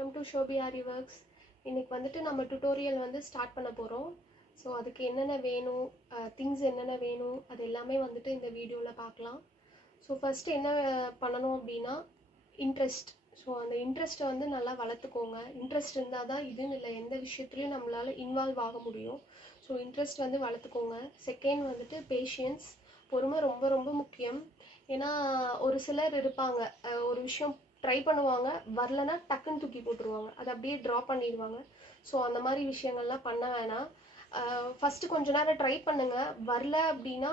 Welcome to Sobi Aari Works. இன்னைக்கு வந்துட்டு நம்ம tutorial வந்து ஸ்டார்ட் பண்ண போறோம். ஸோ அதுக்கு என்னென்ன வேணும், திங்ஸ் என்னென்ன வேணும், அது எல்லாமே வந்துட்டு இந்த வீடியோவில் பார்க்கலாம். ஸோ ஃபர்ஸ்ட் என்ன பண்ணணும் அப்படின்னா இன்ட்ரெஸ்ட். ஸோ அந்த இன்ட்ரெஸ்ட்டை வந்து நல்லா வளர்த்துக்கோங்க. இன்ட்ரெஸ்ட் இருந்தால் தான் இதுன்னு இல்லை, எந்த விஷயத்துலையும் நம்மளால் இன்வால்வ் ஆக முடியும். ஸோ இன்ட்ரெஸ்ட் வந்து வளர்த்துக்கோங்க. செகண்ட் வந்துட்டு பேஷியன்ஸ், பொறுமை ரொம்ப ரொம்ப முக்கியம். ஏன்னா ஒரு சிலர் இருப்பாங்க, ஒரு விஷயம் ட்ரை பண்ணுவாங்க, வரலன்னா டக்குன்னு தூக்கி போட்டுருவாங்க, அதை அப்படியே ட்ராப் பண்ணிடுவாங்க. ஸோ அந்த மாதிரி விஷயங்கள்லாம் பண்ண வேணாம். ஃபஸ்ட்டு கொஞ்ச நேரம் ட்ரை பண்ணுங்கள். வரல அப்படின்னா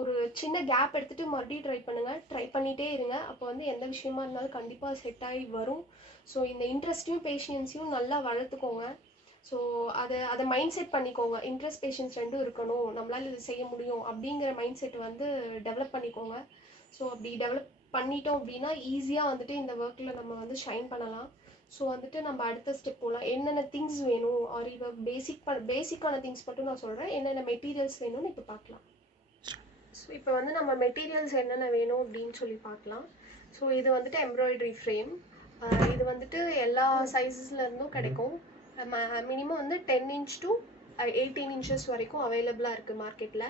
ஒரு சின்ன கேப் எடுத்துகிட்டு மறுபடியும் ட்ரை பண்ணுங்கள். ட்ரை பண்ணிகிட்டே இருங்க. அப்போ வந்து எந்த விஷயமா இருந்தாலும் கண்டிப்பாக செட் ஆகி வரும். ஸோ இந்த இன்ட்ரெஸ்ட்டையும் பேஷியன்ஸையும் நல்லா வளர்த்துக்கோங்க. ஸோ அதை மைண்ட் செட் பண்ணிக்கோங்க. இன்ட்ரெஸ்ட் பேஷியன்ஸ் ரெண்டும் இருக்கணும், நம்மளால் இது செய்ய முடியும் அப்படிங்கிற மைண்ட் செட் வந்து டெவலப் பண்ணிக்கோங்க. ஸோ அப்படி டெவலப் பண்ணிட்டோம் அப்படின்னா ஈஸியாக வந்துட்டு இந்த ஒர்க்கில் நம்ம வந்து ஷைன் பண்ணலாம். ஸோ வந்துட்டு நம்ம அடுத்த ஸ்டெப் போகலாம். என்னென்ன திங்ஸ் வேணும், ஆரி ஒர்க் பேசிக்கான திங்ஸ் மட்டும் நான் சொல்கிறேன். என்னென்ன மெட்டீரியல்ஸ் வேணும்னு இப்போ பார்க்கலாம். ஸோ இப்போ வந்து நம்ம மெட்டீரியல்ஸ் என்னென்ன வேணும் அப்படின்னு சொல்லி பார்க்கலாம். ஸோ இது வந்துட்டு எம்ப்ராய்டரி ஃப்ரேம். இது வந்துட்டு எல்லா சைஸஸ்லேருந்தும் கிடைக்கும். மினிமம் வந்து 10 inch to 18 inches வரைக்கும் அவைலபிளாக இருக்குது மார்க்கெட்டில்.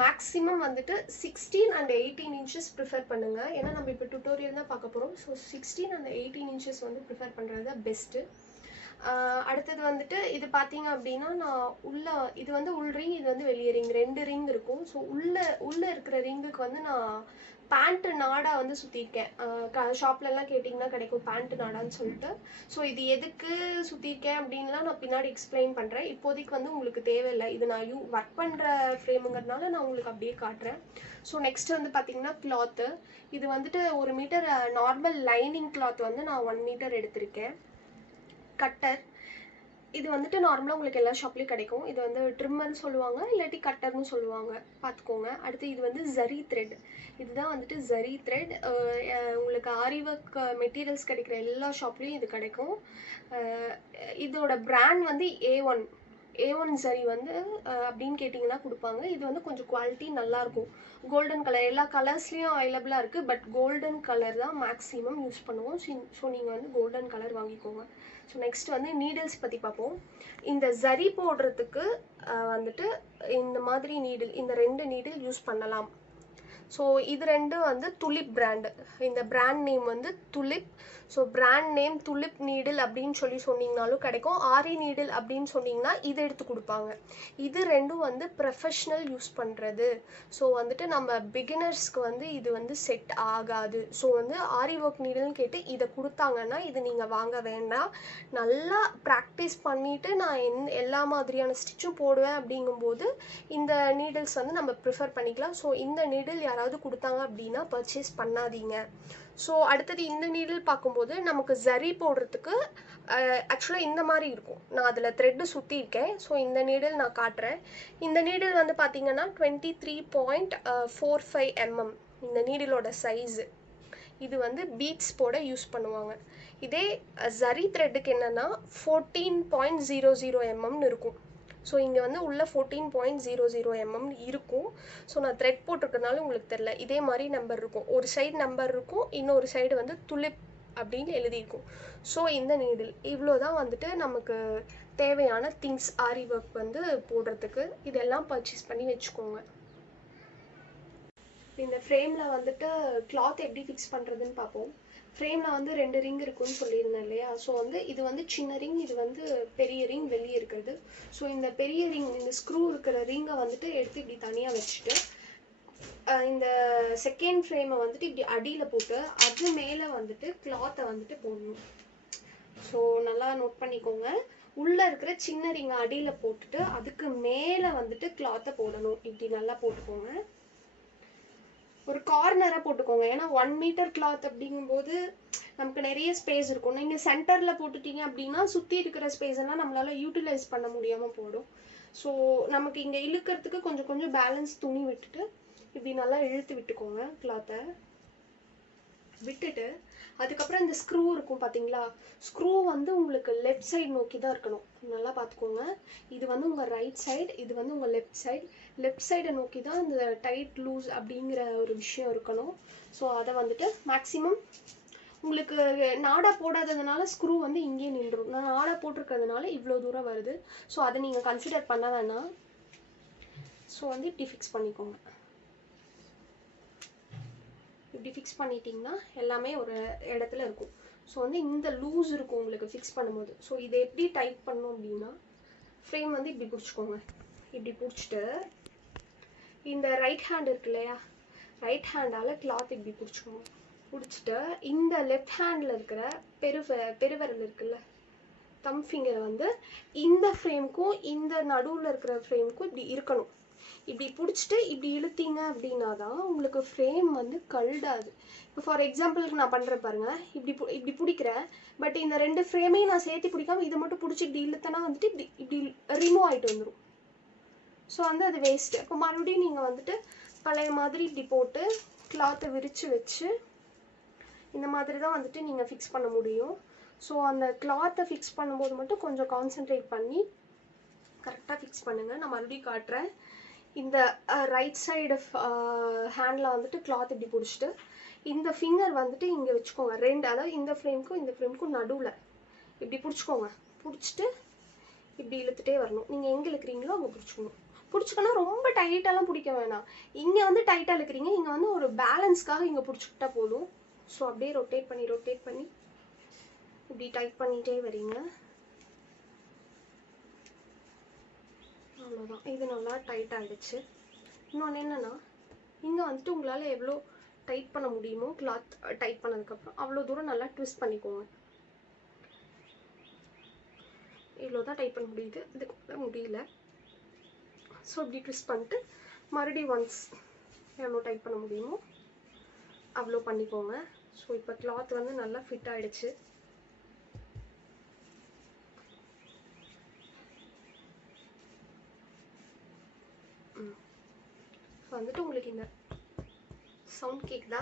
மேக்ஸிமம் வந்துட்டு 16 and 18 inches ப்ரிஃபர் பண்ணுங்கள். ஏன்னா நம்ம இப்போ டுட்டோரியல் தான் பார்க்க போகிறோம். ஸோ 16 and 18 inches வந்து ப்ரிஃபர் பண்ணுறது தான் பெஸ்ட்டு. அடுத்தது வந்துட்டு இது பார்த்தீங்க அப்படின்னா நான் இது வந்து உள் ரிங், இது வந்து வெளியே ரிங், 2 ரிங் இருக்கும். ஸோ உள்ளே இருக்கிற ரிங்குக்கு வந்து நான் பேண்ட்டு நாடா வந்து சுற்றிருக்கேன். ஷாப்லலாம் கேட்டிங்கன்னா கிடைக்கும் பேண்ட்டு நாடான்னு சொல்லிட்டு. ஸோ இது எதுக்கு சுற்றிருக்கேன் அப்படின்லாம் நான் பின்னாடி எக்ஸ்பிளைன் பண்ணுறேன். இப்போதைக்கு வந்து உங்களுக்கு தேவையில்லை, இது நான் ஒர்க் பண்ணுற ஃப்ரேமுங்கிறதுனால நான் உங்களுக்கு அப்படியே காட்டுறேன். ஸோ நெக்ஸ்ட் வந்து பார்த்தீங்கன்னா கிளாத்து. இது வந்துட்டு 1 மீட்டர் நார்மல் லைனிங் கிளாத் வந்து நான் 1 மீட்டர் எடுத்திருக்கேன். கட்டர், இது வந்துட்டு நார்மலாக உங்களுக்கு எல்லா ஷாப்லேயும் கிடைக்கும். இது வந்து ட்ரிம்மர்னு சொல்லுவாங்க, இல்லாட்டி கட்டர்னு சொல்லுவாங்க, பார்த்துக்கோங்க. அடுத்து இது வந்து ஜரி த்ரெட். இதுதான் வந்துட்டு ஜரி த்ரெட். உங்களுக்கு ஆரி ஒர்க் மெட்டீரியல்ஸ் கிடைக்கிற எல்லா ஷாப்லேயும் இது கிடைக்கும். இதோட பிராண்ட் வந்து A1 ஜரி வந்து அப்படின்னு கேட்டிங்கன்னா கொடுப்பாங்க. இது வந்து கொஞ்சம் குவாலிட்டி நல்லாயிருக்கும். கோல்டன் கலர், எல்லா கலர்ஸ்லேயும் அவைலபிளாக இருக்குது. பட் கோல்டன் கலர் தான் மேக்ஸிமம் யூஸ் பண்ணுவோம். ஸோ நீங்கள் வந்து கோல்டன் கலர் வாங்கிக்கோங்க. ஸோ நெக்ஸ்ட் வந்து நீடில்ஸ் பற்றி பார்ப்போம். இந்த ஜரி போடுறதுக்கு வந்துட்டு இந்த மாதிரி நீடில், இந்த 2 நீடில் யூஸ் பண்ணலாம். ஸோ இது 2 வந்து துலிப் பிராண்டு. இந்த பிராண்ட் நேம் வந்து Tulip. So brand name Tulip needle அப்படின்னு சொல்லி சொன்னீங்கனாலும் கிடைக்கும். ஆரி நீடில் அப்படின்னு சொன்னீங்கன்னா இது எடுத்து கொடுப்பாங்க. இது 2 வந்து ப்ரொஃபஷ்னல் யூஸ் பண்ணுறது. ஸோ வந்துட்டு நம்ம பிகினர்ஸ்க்கு வந்து இது வந்து செட் ஆகாது. ஸோ வந்து ஆரி ஒர்க் நீடில்னு கேட்டு இதை கொடுத்தாங்கன்னா இது நீங்கள் வாங்க வேண்டாம். நல்லா ப்ராக்டிஸ் பண்ணிவிட்டு நான் எல்லா மாதிரியான ஸ்டிச்சும் போடுவேன் அப்படிங்கும்போது இந்த நீடில்ஸ் வந்து நம்ம ப்ரிஃபர் பண்ணிக்கலாம். ஸோ இந்த நீடில் யாராவது கொடுத்தாங்க அப்படின்னா பர்ச்சேஸ் பண்ணாதீங்க. ஸோ அடுத்தது இந்த நீடில் பார்க்கும்போது நமக்கு ஜரி போடுறதுக்கு ஆக்சுவலாக இந்த மாதிரி இருக்கும். நான் அதில் த்ரெட்டு சுற்றிருக்கேன். ஸோ இந்த நீடில் நான் காட்டுறேன். இந்த நீடில் வந்து பார்த்தீங்கன்னா 23.45 mm இந்த நீடிலோட சைஸு. இது வந்து பீட்ஸ் போட யூஸ் பண்ணுவாங்க. இதே ஜரி த்ரெட்டுக்கு என்னென்னா 14.00 mm இருக்கும். ஸோ இங்கே வந்து உள்ள 14.00 mm இருக்கும். ஸோ நான் த்ரெட் போட்டிருக்கனால உங்களுக்கு தெரில. இதே மாதிரி நம்பர் இருக்கும், ஒரு சைடு நம்பர் இருக்கும், இன்னொரு சைடு வந்து துலிப் அப்படின்னு எழுதியிருக்கும். ஸோ இந்த நீடில் இவ்வளோ தான் வந்துட்டு நமக்கு தேவையான திங்ஸ் ஆரி ஒர்க் வந்து போடுறதுக்கு. இதெல்லாம் பர்ச்சேஸ் பண்ணி வச்சுக்கோங்க. இந்த ஃப்ரேமில் வந்துட்டு கிளாத் எப்படி ஃபிக்ஸ் பண்ணுறதுன்னு பார்ப்போம். ஃப்ரேமில் வந்து 2 ரிங் இருக்குன்னு சொல்லியிருந்தேன் இல்லையா? ஸோ வந்து இது வந்து சின்ன ரிங், இது வந்து பெரிய ரிங் வெளியே இருக்கிறது. ஸோ இந்த பெரிய ரிங், இந்த ஸ்க்ரூ இருக்கிற ரிங்கை வந்துட்டு எடுத்து இப்படி தனியாக வச்சுட்டு இந்த செகண்ட் ஃப்ரேமை வந்துட்டு இப்படி அடியில் போட்டு அது மேலே வந்துட்டு கிளாத்தை வந்துட்டு போடணும். ஸோ நல்லா நோட் பண்ணிக்கோங்க. உள்ளே இருக்கிற சின்ன ரிங்கை அடியில் போட்டுட்டு அதுக்கு மேலே வந்துட்டு கிளாத்தை போடணும். இப்படி நல்லா போட்டுக்கோங்க. ஒரு கார்னராக போட்டுக்கோங்க. ஏன்னா 1 மீட்டர் கிளாத் அப்படிங்கும்போது நமக்கு நிறைய ஸ்பேஸ் இருக்கும். நீங்கள் சென்டரில் போட்டுட்டீங்க அப்படின்னா சுற்றி இருக்கிற ஸ்பேஸ் எல்லாம் நம்மளால் யூட்டிலைஸ் பண்ண முடியாமல் போடும். ஸோ நமக்கு இங்கே இழுக்கிறதுக்கு கொஞ்சம் பேலன்ஸ் துணி விட்டுட்டு இப்படி நல்லா இழுத்து விட்டுக்கோங்க. கிளாத்தை விட்டுட்டு அதுக்கப்புறம் இந்த ஸ்க்ரூ இருக்கும் பார்த்தீங்களா? ஸ்க்ரூ வந்து உங்களுக்கு லெஃப்ட் சைடு நோக்கி தான் இருக்கணும். நல்லா பார்த்துக்கோங்க. இது வந்து உங்கள் ரைட் சைடு, இது வந்து உங்கள் லெஃப்ட் சைடு. லெஃப்ட் சைடை நோக்கி தான் இந்த டைட் லூஸ் அப்படிங்கிற ஒரு விஷயம் இருக்கணும். ஸோ அதை வந்துட்டு மேக்ஸிமம் உங்களுக்கு நாடா போடாததுனால ஸ்க்ரூ வந்து இங்கே நின்றும். நான் நாடா போட்டிருக்கிறதுனால இவ்வளோ தூரம் வருது. ஸோ அதை நீங்கள் கன்சிடர் பண்ண வேணாம். ஸோ வந்து இப்படி ஃபிக்ஸ் பண்ணிக்கோங்க. இப்படி ஃபிக்ஸ் பண்ணிட்டீங்கன்னா எல்லாமே ஒரு இடத்துல இருக்கும். ஸோ வந்து இந்த லூஸ் இருக்கும் உங்களுக்கு ஃபிக்ஸ் பண்ணும்போது. ஸோ இதை எப்படி டைட் பண்ணணும் அப்படின்னா, ஃப்ரேம் வந்து இப்படி பிடிச்சிக்கோங்க. இப்படி பிடிச்சிட்டு இந்த ரைட் ஹேண்ட் இருக்கு இல்லையா, ரைட் ஹேண்டால் கிளாத் இப்படி பிடிச்சிக்கோங்க. பிடிச்சிட்டு இந்த லெஃப்ட் ஹேண்டில் இருக்கிற பெருவிரல் இருக்குல்ல, தம் ஃபிங்கரை வந்து இந்த ஃப்ரேமுக்கும் இந்த நடுவில் இருக்கிற ஃப்ரேமுக்கும் இப்படி இருக்கணும். இப்படி பிடிச்சிட்டு இப்படி இழுத்தீங்க அப்படின்னா தான் உங்களுக்கு ஃப்ரேம் வந்து கல்டாது. இப்போ ஃபார் எக்ஸாம்பிளுக்கு நான் பண்ணுறேன் பாருங்க, இப்படி பிடிக்கிறேன். பட் இந்த ரெண்டு ஃப்ரேமையும் நான் சேர்த்து பிடிக்காம இதை மட்டும் பிடிச்சி இப்படி இழுத்தனா வந்துட்டு இப்படி ரிமூவ் ஆகிட்டு வந்துடும். ஸோ வந்து அது வேஸ்ட்டு. இப்போ மறுபடியும் நீங்கள் வந்துட்டு பழைய மாதிரி இப்படி போட்டு கிளாத்தை விரித்து வச்சு இந்த மாதிரி தான் வந்துட்டு நீங்கள் ஃபிக்ஸ் பண்ண முடியும். ஸோ அந்த கிளாத்தை ஃபிக்ஸ் பண்ணும்போது மட்டும் கொஞ்சம் கான்சென்ட்ரேட் பண்ணி கரெக்டாக ஃபிக்ஸ் பண்ணுங்கள். நான் மறுபடியும் காட்டுறேன். இந்த ரைட் சைடு ஹேண்டில் வந்துட்டு கிளாத் இப்படி பிடிச்சிட்டு இந்த ஃபிங்கர் வந்துட்டு இங்கே வச்சுக்கோங்க. அதாவது இந்த ஃப்ரேமுக்கும் நடுவில் இப்படி பிடிச்சிக்கோங்க. பிடிச்சிட்டு இப்படி இழுத்துட்டே வரணும். நீங்கள் எங்கே இழுக்கிறீங்களோ அங்கே பிடிச்சிக்கணும். பிடிச்சிக்கணும் ரொம்ப டைட்டாலாம் பிடிக்க வேணாம். இங்கே வந்து டைட்டாக இழுக்கிறீங்க, இங்கே வந்து ஒரு பேலன்ஸ்க்காக இங்கே பிடிச்சிக்கிட்டா போதும். ஸோ அப்படியே ரொட்டேட் பண்ணி இப்படி டைட் பண்ணிகிட்டே வரீங்க. அவ்வளோதான். இது நல்லா டைட் ஆகிடுச்சு. இன்னொன்று என்னென்னா, இங்கே வந்துட்டு உங்களால் எவ்வளோ டைட் பண்ண முடியுமோ கிளாத் டைட் பண்ணதுக்கப்புறம் அவ்வளோ தூரம் நல்லா ட்விஸ்ட் பண்ணிக்கோங்க. இவ்வளோ தான் டைட் பண்ண முடியுது, இதுக்கு முடியல. ஸோ இப்படி ட்விஸ்ட் பண்ணிட்டு மறுபடியும் ஒன்ஸ் எவ்வளோ டைட் பண்ண முடியுமோ அவ்வளோ பண்ணிக்கோங்க. ஸோ இப்போ கிளாத் வந்து நல்லா ஃபிட் ஆகிடுச்சு. வந்துட்டு உங்களுக்கு இந்த சவுண்ட் கேக்குதா?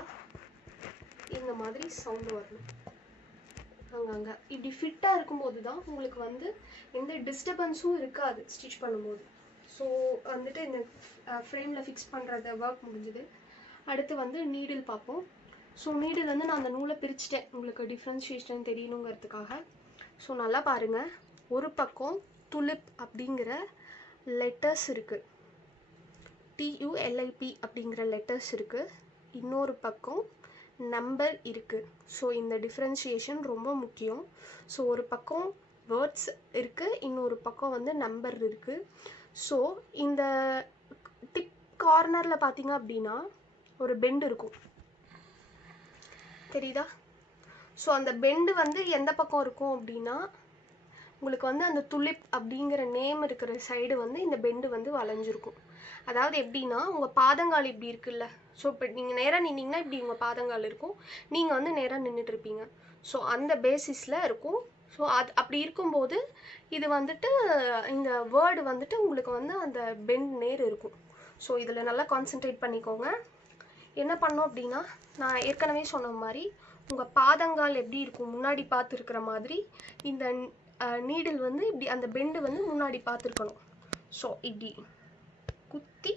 இந்த மாதிரி சவுண்ட் வரணும். அங்கங்கே இப்படி ஃபிட்டாக இருக்கும்போது தான் உங்களுக்கு வந்து எந்த டிஸ்டர்பன்ஸும் இருக்காது ஸ்டிச் பண்ணும்போது. ஸோ வந்துட்டு இந்த ஃப்ரேமில் ஃபிக்ஸ் பண்ணுறத ஒர்க் முடிஞ்சுது. அடுத்து வந்து நீடில் பார்ப்போம். ஸோ நீடில் வந்து நான் அந்த நூலை பிரிச்சுட்டேன் உங்களுக்கு டிஃப்ரென்ஷியேஷன் தெரியணுங்கிறதுக்காக. ஸோ நல்லா பாருங்கள், ஒரு பக்கம் துலிப் அப்படிங்கிற லெட்டர்ஸ் இருக்குது, TULIP அப்படிங்கிற லெட்டர்ஸ் இருக்குது. இன்னொரு பக்கம் நம்பர் இருக்குது. ஸோ இந்த டிஃப்ரென்ஷியேஷன் ரொம்ப முக்கியம். ஸோ ஒரு பக்கம் வேர்ட்ஸ் இருக்குது, இன்னொரு பக்கம் வந்து நம்பர் இருக்குது. ஸோ இந்த டிப் கார்னரில் பார்த்தீங்க அப்படின்னா ஒரு பெண்டு இருக்கும், தெரியுதா? ஸோ அந்த பெண்டு வந்து எந்த பக்கம் இருக்கும் அப்படின்னா, உங்களுக்கு வந்து அந்த துலிப் அப்படிங்கிற நேம் இருக்கிற சைடு வந்து இந்த பெண்டு வந்து வளைஞ்சிருக்கும். அதாவது எப்படின்னா, உங்கள் பாதங்கால் இப்படி இருக்குல்ல, ஸோ இப்போ நீங்கள் நேராக நின்னீங்கன்னா இப்படி உங்கள் பாதங்கால் இருக்கும், நீங்கள் வந்து நேராக நின்றுட்டு இருப்பீங்க. ஸோ அந்த பேசிஸில் இருக்கும். ஸோ அப்படி இருக்கும்போது இது வந்துட்டு இந்த வேர்டு வந்துட்டு உங்களுக்கு வந்து அந்த பெண்ட் நேர் இருக்கும். ஸோ இதில் நல்லா கான்சென்ட்ரேட் பண்ணிக்கோங்க. என்ன பண்ணோம் அப்படின்னா, நான் ஏற்கனவே சொன்ன மாதிரி உங்கள் பாதங்கால் எப்படி இருக்கும் முன்னாடி பார்த்துருக்கிற மாதிரி இந்த நீடில் வந்து இப்படி அந்த பெண்டு வந்து முன்னாடி பார்த்துருக்கணும். ஸோ இப்படி குத்தி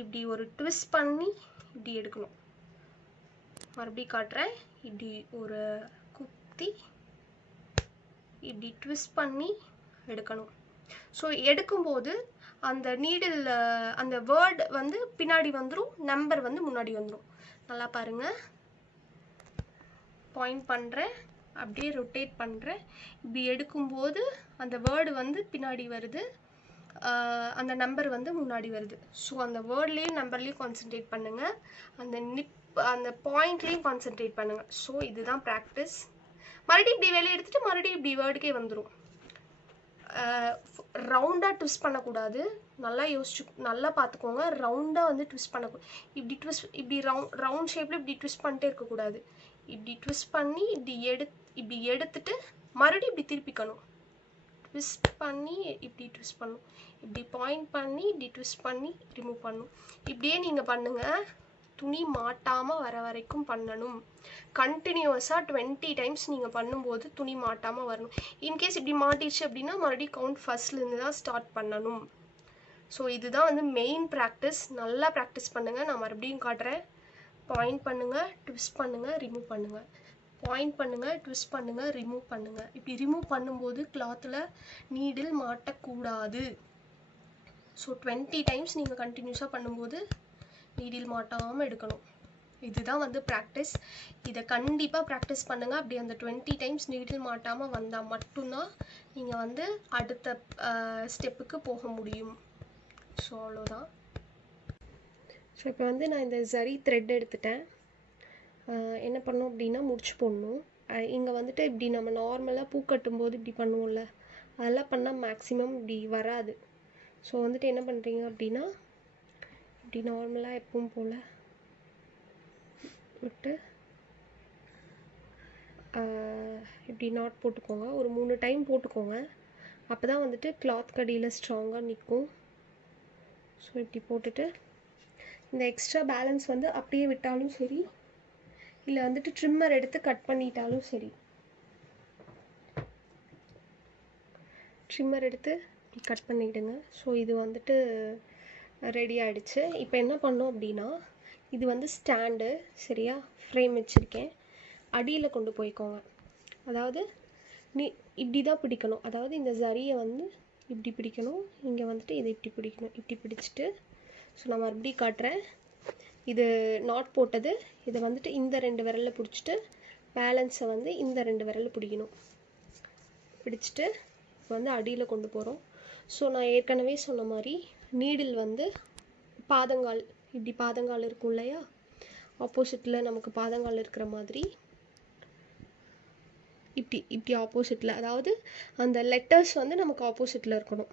இப்படி ஒரு ட்விஸ்ட் பண்ணி இப்படி எடுக்கணும். மறுபடியும் காட்டுறேன். இப்படி ஒரு குத்தி இப்படி ட்விஸ்ட் பண்ணி எடுக்கணும். ஸோ எடுக்கும்போது அந்த நீடில் அந்த வேர்டு வந்து பின்னாடி வந்துடும், நம்பர் வந்து முன்னாடி வந்துடும். நல்லா பாருங்கள், பாயிண்ட் பண்ணுறேன், அப்படியே ரொட்டேட் பண்ணுறேன். இப்படி எடுக்கும்போது அந்த வேர்டு வந்து பின்னாடி வருது, அந்த நம்பர் வந்து முன்னாடி வருது. ஸோ அந்த வேர்ட்லேயும் நம்பர்லேயும் கான்சென்ட்ரேட் பண்ணுங்கள், அந்த பாயிண்ட்லேயும் கான்சென்ட்ரேட் பண்ணுங்கள். ஸோ இதுதான் ப்ராக்டிஸ். மறுபடியும் இப்படி வெளியே எடுத்துகிட்டு மறுபடியும் இப்படி வேர்டுக்கே வந்துடும். ரவுண்டாக ட்விஸ்ட் பண்ணக்கூடாது, நல்லா நல்லா பார்த்துக்கோங்க. ரவுண்டாக வந்து ட்விஸ்ட் பண்ணக்கூடாது. இப்படி ரவுண்ட் ஷேப்பில் இப்படி ட்விஸ்ட் பண்ணிட்டே இருக்கக்கூடாது. இப்படி ட்விஸ்ட் பண்ணி இப்படி எடுத்துட்டு மறுபடியும் இப்படி திருப்பிக்கணும். ட்விஸ்ட் பண்ணி இப்படி ட்விஸ்ட் பண்ணணும், இப்படி பாயிண்ட் பண்ணி இப்படி ட்விஸ்ட் பண்ணி ரிமூவ் பண்ணணும். இப்படியே நீங்கள் பண்ணுங்கள், துணி மாட்டாமல் வர வரைக்கும் பண்ணணும். கண்டினியூஸாக 20 டைம்ஸ் நீங்கள் பண்ணும்போது துணி மாட்டாமல் வரணும். இன்கேஸ் இப்படி மாட்டிடுச்சு அப்படின்னா மறுபடியும் கவுண்ட் ஃபர்ஸ்ட்லேருந்து தான் ஸ்டார்ட் பண்ணணும். ஸோ இதுதான் வந்து மெயின் ப்ராக்டிஸ். நல்லா ப்ராக்டிஸ் பண்ணுங்கள். நான் மறுபடியும் காட்டுறேன். பாயிண்ட் பண்ணுங்கள், ட்விஸ்ட் பண்ணுங்கள், ரிமூவ் பண்ணுங்கள். பாயிண்ட் பண்ணுங்கள், ட்விஸ்ட் பண்ணுங்கள், ரிமூவ் பண்ணுங்கள். இப்படி ரிமூவ் பண்ணும்போது கிளாத்தில் நீடில் மாட்டக்கூடாது. ஸோ 20 டைம்ஸ் நீங்கள் கண்டினியூஸாக பண்ணும்போது நீடில் மாட்டாமல் எடுக்கணும். இதுதான் வந்து ப்ராக்டிஸ். இதை கண்டிப்பாக ப்ராக்டிஸ் பண்ணுங்கள். அப்படி அந்த 20 டைம்ஸ் நீடில் மாட்டாமல் வந்தால் மட்டும்தான் நீங்கள் வந்து அடுத்த ஸ்டெப்புக்கு போக முடியும். ஸோ அவ்வளோதான். ஸோ இப்போ வந்து நான் இந்த சரி த்ரெட் எடுத்துட்டேன். என்ன பண்ணோம் அப்படின்னா முடிச்சு போடணும். இங்கே வந்துட்டு இப்படி நம்ம நார்மலாக பூ கட்டும்போது இப்படி பண்ணுவோம்ல, அதெல்லாம் பண்ணால் மேக்ஸிமம் இப்படி வராது. ஸோ வந்துட்டு என்ன பண்ணுறீங்க அப்படின்னா இப்படி நார்மலாக எப்பவும் போல் விட்டு இப்படி நாட் போட்டுக்கோங்க. ஒரு 3 டைம் போட்டுக்கோங்க. அப்போ தான் வந்துட்டு கிளாத் கடியில் ஸ்ட்ராங்காக நிற்கும். ஸோ இப்படி போட்டுட்டு இந்த எக்ஸ்ட்ரா பேலன்ஸ் வந்து அப்படியே விட்டாலும் சரி, இல்லை வந்துட்டு ட்ரிம்மர் எடுத்து கட் பண்ணிட்டாலும் சரி. ட்ரிம்மர் எடுத்து கட் பண்ணிவிடுங்க. ஸோ இது வந்துட்டு ரெடி ஆகிடுச்சு. இப்போ என்ன பண்ணோம் அப்படின்னா, இது வந்து ஸ்டாண்டு சரியா, ஃப்ரேம் வச்சுருக்கேன். அடியில் கொண்டு போய்க்கோங்க. அதாவது இப்படி தான் பிடிக்கணும். அதாவது இந்த சரியை வந்து இப்படி பிடிக்கணும், இங்கே வந்துட்டு இதை இப்படி பிடிக்கணும். இப்படி பிடிச்சிட்டு, ஸோ நான் மறுபடியும் காட்டுறேன். இது நாட் போட்டது, இதை வந்துட்டு இந்த 2 விரலில் பிடிச்சிட்டு பேலன்ஸை வந்து இந்த 2 விரலில் பிடிக்கணும். பிடிச்சிட்டு இப்போ வந்து அடியில் கொண்டு போகிறோம். ஸோ நான் ஏற்கனவே சொன்ன மாதிரி நீடில் வந்து பாதங்கால், இப்படி பாதங்கால் இருக்கும் இல்லையா, ஆப்போசிட்டில் நமக்கு பாதங்கால் இருக்கிற மாதிரி இப்படி இப்படி ஆப்போசிட்டில், அதாவது அந்த லெட்டர்ஸ் வந்து நமக்கு ஆப்போசிட்டில் இருக்கணும்.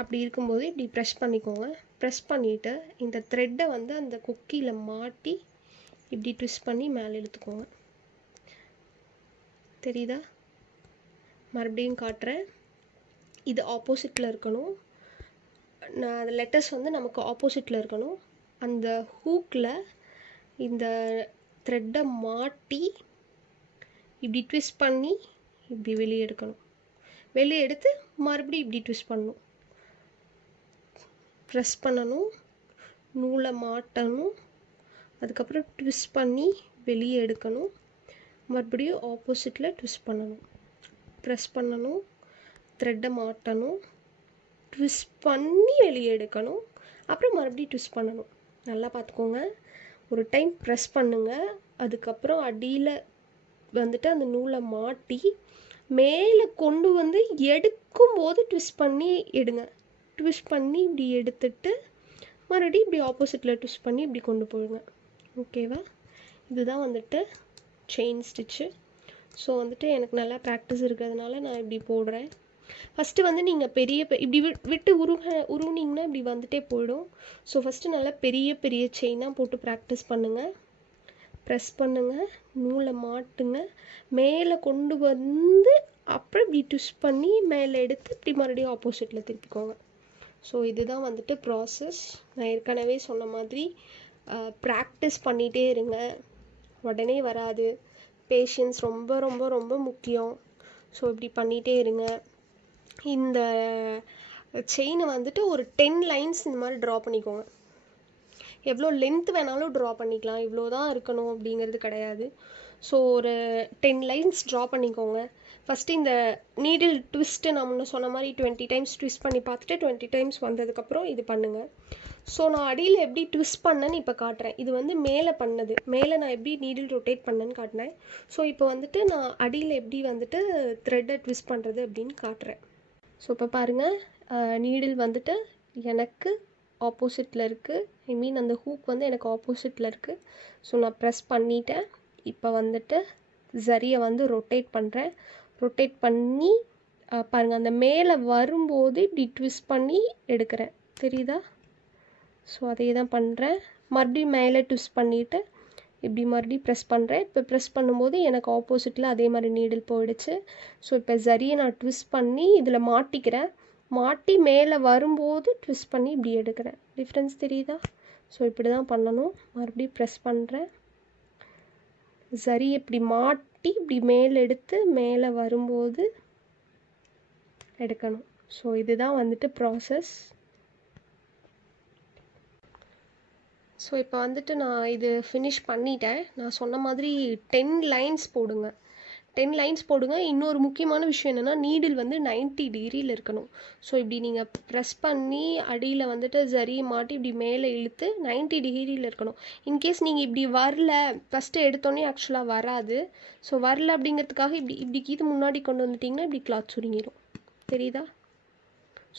அப்படி இருக்கும்போது இப்படி ப்ரெஸ் பண்ணிக்கோங்க. ப்ரெஸ் பண்ணிவிட்டு இந்த த்ரெட்டை வந்து அந்த கொக்கியில் மாட்டி இப்படி ட்விஸ்ட் பண்ணி மேலே இழுத்துக்கோங்க. தெரியுதா? மறுபடியும் காட்டுறேன். இது ஆப்போசிட்டில் இருக்கணும். நான் அந்த லெட்டர்ஸ் வந்து நமக்கு ஆப்போசிட்டில் இருக்கணும். அந்த ஹூக்கில் இந்த த்ரெட்டை மாட்டி இப்படி ட்விஸ்ட் பண்ணி இப்படி வெளியே எடுக்கணும். வெளியே எடுத்து மறுபடியும் இப்படி ட்விஸ்ட் பண்ணணும். ப்ரெஸ் பண்ணணும், நூலை மாட்டணும், அதுக்கப்புறம் ட்விஸ்ட் பண்ணி வெளியே எடுக்கணும். மறுபடியும் ஆப்போசிட்டில் ட்விஸ்ட் பண்ணணும், ப்ரெஸ் பண்ணணும், த்ரெட்டை மாட்டணும், ட்விஸ்ட் பண்ணி வெளியே எடுக்கணும், அப்புறம் மறுபடியும் ட்விஸ்ட் பண்ணணும். நல்லா பார்த்துக்கோங்க. ஒரு டைம் ப்ரெஸ் பண்ணுங்கள். அதுக்கப்புறம் அடியில் வந்துட்டு அந்த நூலை மாட்டி மேலே கொண்டு வந்து எடுக்கும்போது ட்விஸ்ட் பண்ணி எடுங்க. ட்விஸ்ட் பண்ணி இப்படி எடுத்துட்டு மறுபடியும் இப்படி ஆப்போசிட்டில் ட்விஸ்ட் பண்ணி இப்படி கொண்டு போடுங்க. ஓகேவா? இதுதான் வந்துட்டு செயின் ஸ்டிச்சு. ஸோ வந்துட்டு எனக்கு நல்லா ப்ராக்டிஸ் இருக்கிறதுனால நான் இப்படி போடுறேன். ஃபஸ்ட்டு வந்து நீங்கள் இப்படி விட்டு உருவினீங்கன்னா இப்படி வந்துட்டே போயிடும். ஸோ ஃபஸ்ட்டு நல்லா பெரிய பெரிய செயினாக போட்டு ப்ராக்டிஸ் பண்ணுங்கள். ப்ரெஸ் பண்ணுங்கள், நூலை மாட்டுங்க, மேலே கொண்டு வந்து அப்புறம் இப்படி ட்விஸ்ட் பண்ணி மேலே எடுத்து இப்படி மறுபடியும் ஆப்போசிட்டில் திருப்பிக்கோங்க. ஸோ இதுதான் வந்துட்டு ப்ராசஸ். நான் ஏற்கனவே சொன்ன மாதிரி ப்ராக்டிஸ் பண்ணிகிட்டே இருங்க. உடனே வராது. பேஷன்ஸ் ரொம்ப ரொம்ப ரொம்ப முக்கியம். ஸோ இப்படி பண்ணிகிட்டே இருங்க. இந்த செயினை வந்துட்டு ஒரு 10 லைன்ஸ் இந்த மாதிரி ட்ரா பண்ணிக்கோங்க. எவ்வளோ லென்த் வேணாலும் ட்ரா பண்ணிக்கலாம், இவ்வளோ தான் இருக்கணும் அப்படிங்கிறது கிடையாது. ஸோ ஒரு 10 லைன்ஸ் ட்ரா பண்ணிக்கோங்க. ஃபஸ்ட்டு இந்த நீடில் ட்விஸ்ட்டு நான் முன்ன சொன்ன மாதிரி 20 டைம்ஸ் ட்விஸ்ட் பண்ணி பார்த்துட்டு 20 டைம்ஸ் வந்ததுக்கப்புறம் இது பண்ணுங்கள். ஸோ நான் அடியில் எப்படி ட்விஸ்ட் பண்ணேன்னு இப்போ காட்டுறேன். இது வந்து மேலே பண்ணது, மேலே நான் எப்படி நீடில் ரொட்டேட் பண்ணேன்னு காட்டினேன். ஸோ இப்போ வந்துட்டு நான் அடியில் எப்படி வந்துட்டு த்ரெட்டை ட்விஸ்ட் பண்ணுறது அப்படின்னு காட்டுறேன். ஸோ இப்போ பாருங்கள், நீடில் வந்துட்டு எனக்கு ஆப்போசிட்டில் இருக்குது. ஐ மீன் அந்த ஹூக் வந்து எனக்கு ஆப்போசிட்டில் இருக்குது. ஸோ நான் ப்ரெஸ் பண்ணிட்டேன். இப்போ வந்துட்டு சரியை வந்து ரொட்டேட் பண்ணுறேன். ரொட்டேட் பண்ணி பாருங்கள், அந்த மேலே வரும்போது இப்படி ட்விஸ்ட் பண்ணி எடுக்கிறேன். தெரியுதா? ஸோ அதே தான் பண்ணுறேன். மறுபடியும் மேலே ட்விஸ்ட் பண்ணிவிட்டு இப்படி மறுபடியும் ப்ரெஸ் பண்ணுறேன். இப்போ ப்ரெஸ் பண்ணும்போது எனக்கு ஆப்போசிட்டில் அதே மாதிரி நீடில் போயிடுச்சு. ஸோ இப்போ சரியை நான் ட்விஸ்ட் பண்ணி இதில் மாட்டிக்கிறேன். மாட்டி மேலே வரும்போது ட்விஸ்ட் பண்ணி இப்படி எடுக்கிறேன். டிஃப்ரென்ஸ் தெரியுதா? ஸோ இப்படி தான் பண்ணணும். மறுபடியும் ப்ரெஸ் பண்ணுறேன். சரி இப்படி மாட்டி இப்படி மேலே எடுத்து மேலே வரும்போது எடுக்கணும். ஸோ இதுதான் வந்துட்டு ப்ராசஸ். ஸோ இப்போ வந்துட்டு நான் இது ஃபினிஷ் பண்ணிட்டேன். நான் சொன்ன மாதிரி 10 லைன்ஸ் போடுங்க. 10 லைன்ஸ் போடுங்க. இன்னொரு முக்கியமான விஷயம் என்னென்னா, நீடில் வந்து 90 டிகிரியில் இருக்கணும். ஸோ இப்படி நீங்கள் ப்ரெஸ் பண்ணி அடியில் வந்துட்டு சரி மாட்டி இப்படி மேலே இழுத்து 90 டிகிரியில் இருக்கணும். இன்கேஸ் நீங்கள் இப்படி வரல, ஃபஸ்ட்டு எடுத்தோடனே ஆக்சுவலாக வராது. ஸோ வரல அப்படிங்கிறதுக்காக இப்படி இப்படி கீது முன்னாடி கொண்டு வந்துட்டிங்கன்னா இப்படி கிளாத் சுருங்கிடும். தெரியுதா?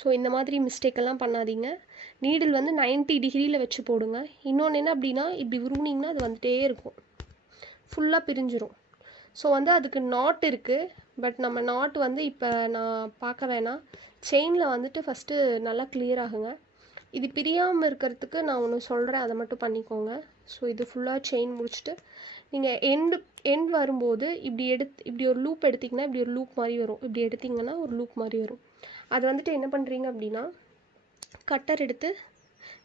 ஸோ இந்த மாதிரி மிஸ்டேக்கெல்லாம் பண்ணாதீங்க. நீடில் வந்து 90 டிகிரியில் வச்சு போடுங்க. இன்னொன்று என்ன அப்படின்னா, இப்படி உருவினீங்கன்னா அது வந்துகிட்டே இருக்கும், ஃபுல்லாக பிரிஞ்சிரும். ஸோ வந்து அதுக்கு நாட் இருக்குது. பட் நம்ம நாட் வந்து இப்போ நான் பார்க்க வேணாம். செயினில் வந்துட்டு ஃபஸ்ட்டு நல்லா கிளியர் ஆகுங்க. இது பிரியாமல் இருக்கிறதுக்கு நான் ஒன்று சொல்கிறேன், அதை மட்டும் பண்ணிக்கோங்க. ஸோ இது ஃபுல்லாக செயின் முடிச்சுட்டு நீங்கள் எண்ட் வரும்போது இப்படி ஒரு லூப் எடுத்திங்கன்னா இப்படி ஒரு லூப் மாதிரி வரும். இப்படி எடுத்திங்கன்னா ஒரு லூப் மாதிரி வரும். அது வந்துட்டு என்ன பண்ணுறீங்க அப்படின்னா, கட்டர் எடுத்து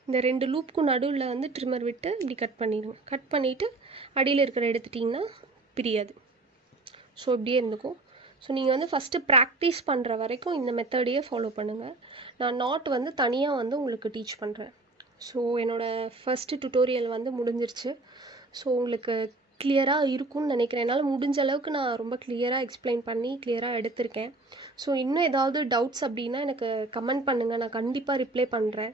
இந்த 2 லூப்புக்கும் நடுவில் வந்து ட்ரிம்மர் விட்டு இப்படி கட் பண்ணிடுங்க. கட் பண்ணிவிட்டு அடியில் இருக்கிற எடுத்துட்டிங்கன்னா பிரியாது. ஸோ இப்படியே இருந்துக்கும். ஸோ நீங்கள் வந்து ஃபஸ்ட்டு ப்ராக்டிஸ் பண்ணுற வரைக்கும் இந்த மெத்தடையே ஃபாலோ பண்ணுங்கள். நான் நாட் வந்து தனியாக வந்து உங்களுக்கு டீச் பண்ணுறேன். ஸோ என்னோடய ஃபஸ்ட்டு டுட்டோரியல் வந்து முடிஞ்சிருச்சு. ஸோ உங்களுக்கு கிளியராக இருக்கும்னு நினைக்கிறேன். என்னால் முடிஞ்ச அளவுக்கு நான் ரொம்ப கிளியராக எக்ஸ்பிளைன் பண்ணி கிளியராக எடுத்திருக்கேன். ஸோ இன்னும் ஏதாவது டவுட்ஸ் அப்படின்னா எனக்கு கமெண்ட் பண்ணுங்கள், நான் கண்டிப்பாக ரிப்ளை பண்ணுறேன்.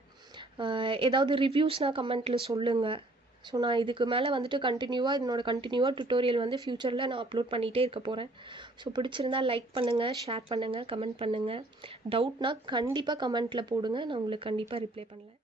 ஏதாவது ரிவ்யூஸ்னால் கமெண்ட்டில் சொல்லுங்கள். ஸோ நான் இதுக்கு மேலே வந்துட்டு கண்டினியூவாக டுட்டோரியல் வந்து ஃப்யூச்சரில் நான் அப்லோட் பண்ணிகிட்டே இருக்க போகிறேன். ஸோ பிடிச்சிருந்தால் லைக் பண்ணுங்கள், ஷேர் பண்ணுங்கள், கமெண்ட் பண்ணுங்கள். டவுட்னால் கண்டிப்பாக கமெண்ட்டில் போடுங்க, நான் உங்களுக்கு கண்டிப்பாக ரிப்ளை பண்ணுவேன்.